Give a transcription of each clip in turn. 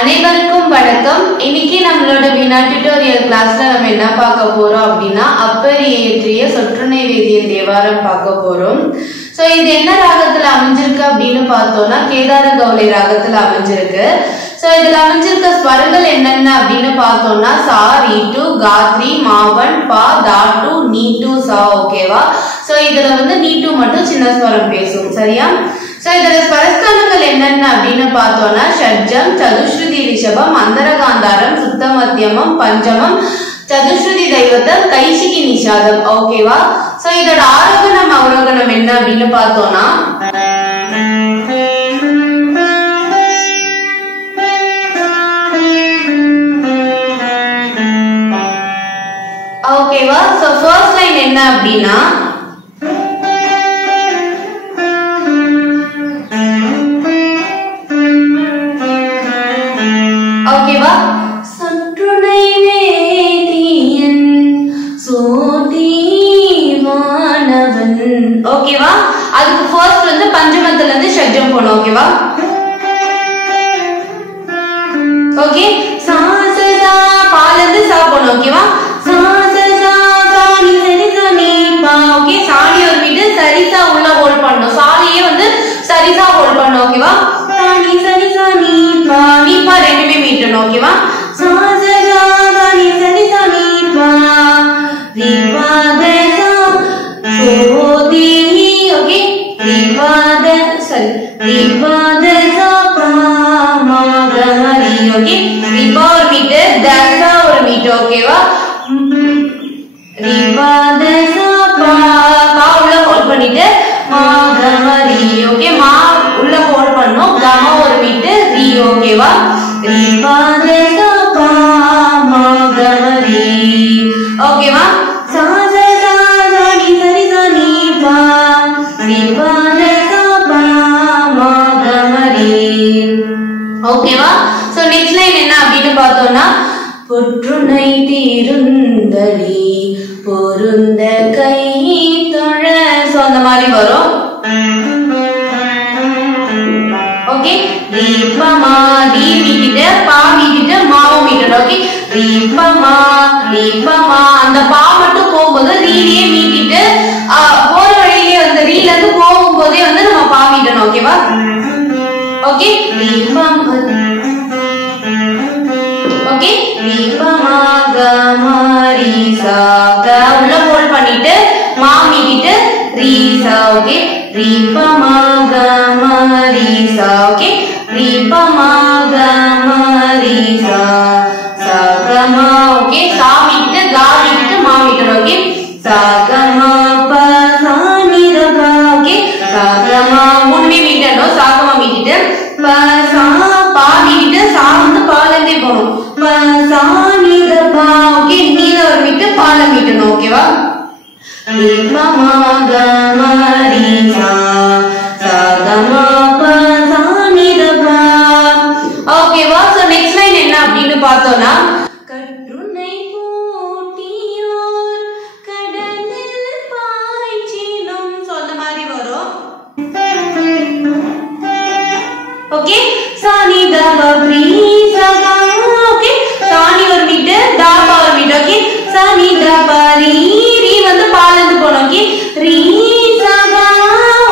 அனைவருக்கும் வணக்கம். இன்னைக்கு நம்மளோட வினா டியூட்டோரியல் கிளாஸ்ல நம்ம என்ன பார்க்க போறோம் அப்படின்னா அப்பர் இயற்றிய சொற்றுணை வேதியன் தேவாரம் பார்க்க போறோம். சோ இது என்ன ராகத்துல அமைஞ்சிருக்கு அப்படின்னு பார்த்தோம்னா கேதார கௌளை ராகத்துல அமைஞ்சிருக்கு. சோ இதுல அமைஞ்சிருக்க ஸ்வரங்கள் என்னென்ன அப்படின்னு பார்த்தோம்னா சா, ரீட்டு, காத்ரி, மாவன், பா, தாட்டு, நீட்டு, சா. ஓகேவா? சோ இதுல நீட்டு மட்டும் சின்ன ஸ்வரம் பேசும். சரியா? சோ இதோட ஸ்வரஸ்தானங்கள் என்னென்ன அப்படின்னு பார்த்தோம்னா ஷட்ஜம், சதுஸ்ருதி ரிஷபம், அந்தரகாந்தாரம், சுத்த மத்தியமம், பஞ்சமம், சதுஸ்ருதி தெய்வத்தம், கைசிகி நிஷாதம். ஓகேவா? சோ இதோட ஆரோகணம் அவரோகணம் என்ன அப்படின்னு பார்த்தோம்னா ஓகேவா? சோ ஃபர்ஸ்ட் லைன் என்ன அப்படின்னா ஓகேவா சொற்றுணை வேதியன் சோதிவானவன். ஓகேவா? அதுக்கு ஃபர்ஸ்ட் பஞ்சமத்துல இருந்து ஷட்ஜம் போணும். ஓகேவா? ஓகே சா சா பால இருந்து சா போணும். ஓகேவா? சா சா சாணி சரி சாணி பா. ஓகே சாணி ஒரு மீட்டு சரிசா உள்ள ஹோல்ட் பண்ணனும். சாணியே சரிசா ஹோல்ட் பண்ணனும். ஓகேவா? சாணி சரி சாணி பா நீ பா ரெண்டுமே மீட்டணும். ஓகேவா? சா சா சாணி சரி சாணி பா ரி பா த சா சோதி. ஓகே ரி பா த சரி ரி பா த சா பா மா க ரி. ஓகே ரி பா ஒரு மீட்டு த சா ஒரு மீட்டு. ஓகேவா? ரி பா த சா பா பா உள்ள ஹோல்ட் பண்ணிட்டு மா க ரி. ஓகே மா உள்ள ஹோல்ட் பண்ணனும். கம ஒரு மீட்டு ரி. ஓகேவா? ரி பா த சா பா மா க ரி. ஓகேவா? சா சா சா சாணி சரி சாணி பா ரி பா த சா பா மா க ரி. ஓகேவா? சோ நெக்ஸ்ட் லைன் என்ன அப்படின்னு பார்த்தோம்னா பொற்றுணை தீருந்தளி பொருந்த கை தொழ. சோ அந்த மாதிரி வரும். ஓகே ரீபமா டி மீட்டிட்டு பா மீட்டிட்டு மாவும் மீட்டணும். ஓகே ரீபமா ரீபமா அந்த பா மட்டும் போகும்போது ரீலியே மீட்டிட்டு போற வழியிலே ரீல இருந்து போகும்போதே நம்ம பா மீட்டணும். ஓகேவா? ஓகே ரீபமா ஓகே ரீபமா கமா ரி சா க உள்ள ஹோல்ட் பண்ணிட்டு மா மீட்டிட்டு ரி சா. ஓகே ரீபமா கமா ரி சா. ஓகே ரீபமா கமா ரி சா சா கமா. ஓகே சா மீட்டிட்டு கா மீட்டிட்டு மா மீட்டணும். ஓகே சா கமா ப சா நி ர ப. ஓகே சா கமா மூணுமே மீட்டணும். சா கமா மீட்டிட்டு ப சா பா மீட்டிட்டு சா பால இருந்தே போணும். ப சா நி ர ப. ஓகே நீல ஒரு மீட்டு பால மீட்டணும். ஓகேவா? ரீபமா கமா ரி சா சா கமா ப சா நி ர ப. ஓகேவா? சோ நெக்ஸ்ட் லைன் என்ன அப்படின்னு பார்த்தோம்னா கற்றுணை பூட்டியோர் கடலில் பாய்ச்சினும். சோ அந்த மாதிரி வரும். ஓகே சாணி த ப ரி சா கா. ஓகே சாணி ஒரு மீட்டு தா பா ஒரு மீட்டு. ஓகே சாணி த ப ரி ரி பால இருந்து போணும். ஓகே ரி சா கா.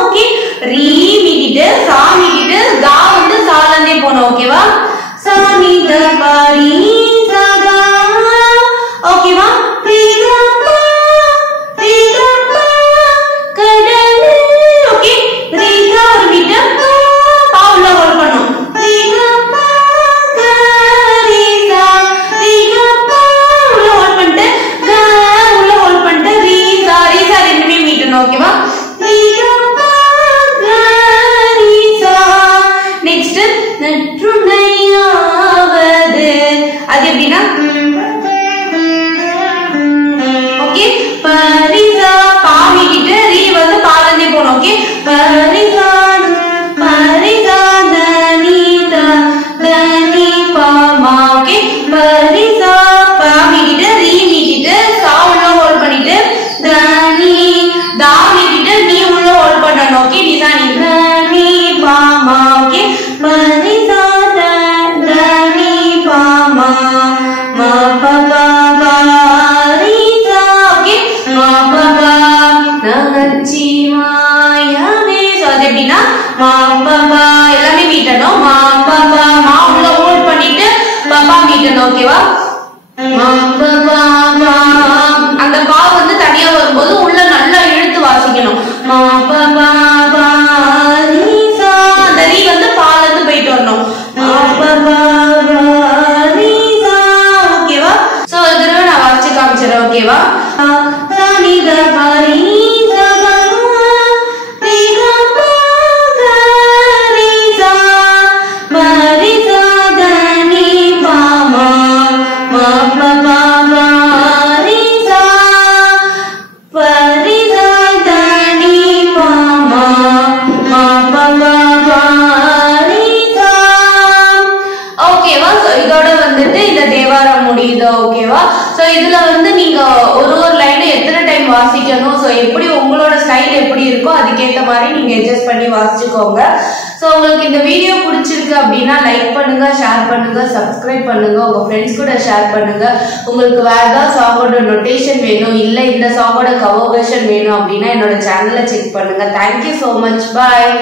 ஓகே ரி மீட்டிட்டு சா மீட்டிட்டு கா சால இருந்தே போணும். ஓகேவா? சாணி த ப ரி சா ஓகேவா? அந்த பா வந்து தனியா வரும்போது உள்ள நல்லா இழுத்து வாசிக்கணும். அந்த ரீ வந்து பால இருந்து போயிட்டு வரணும். ஓகேவா? சோ ஒரு தடவை நான் வாசிச்சு காமிச்சிடறேன். ஓகேவா? ஓகேவா? சோ இதுல வந்து நீங்க ஒரு லைன் எத்தனை டைம் வாசிக்கணும், சோ எப்படி உங்களோட ஸ்டைல் எப்படி இருக்கோ அதுக்கேற்ற மாதிரி நீங்க அட்ஜஸ்ட் பண்ணி வாசிச்சுக்கோங்க. சோ உங்களுக்கு இந்த வீடியோ பிடிச்சிருக்கு அப்படின்னா லைக் பண்ணுங்க, ஷேர் பண்ணுங்க, சப்ஸ்கிரைப் பண்ணுங்க, உங்க ஃப்ரெண்ட்ஸ் கூட ஷேர் பண்ணுங்க. உங்களுக்கு வேற ஏதாவது சாங்கோட நோட்டேஷன் வேணும், இல்ல இந்த சாங்கோட கவர் வெர்ஷன் வேணும் அப்படின்னா என்னோட சேனலை செக் பண்ணுங்க. Thank you so much. Bye.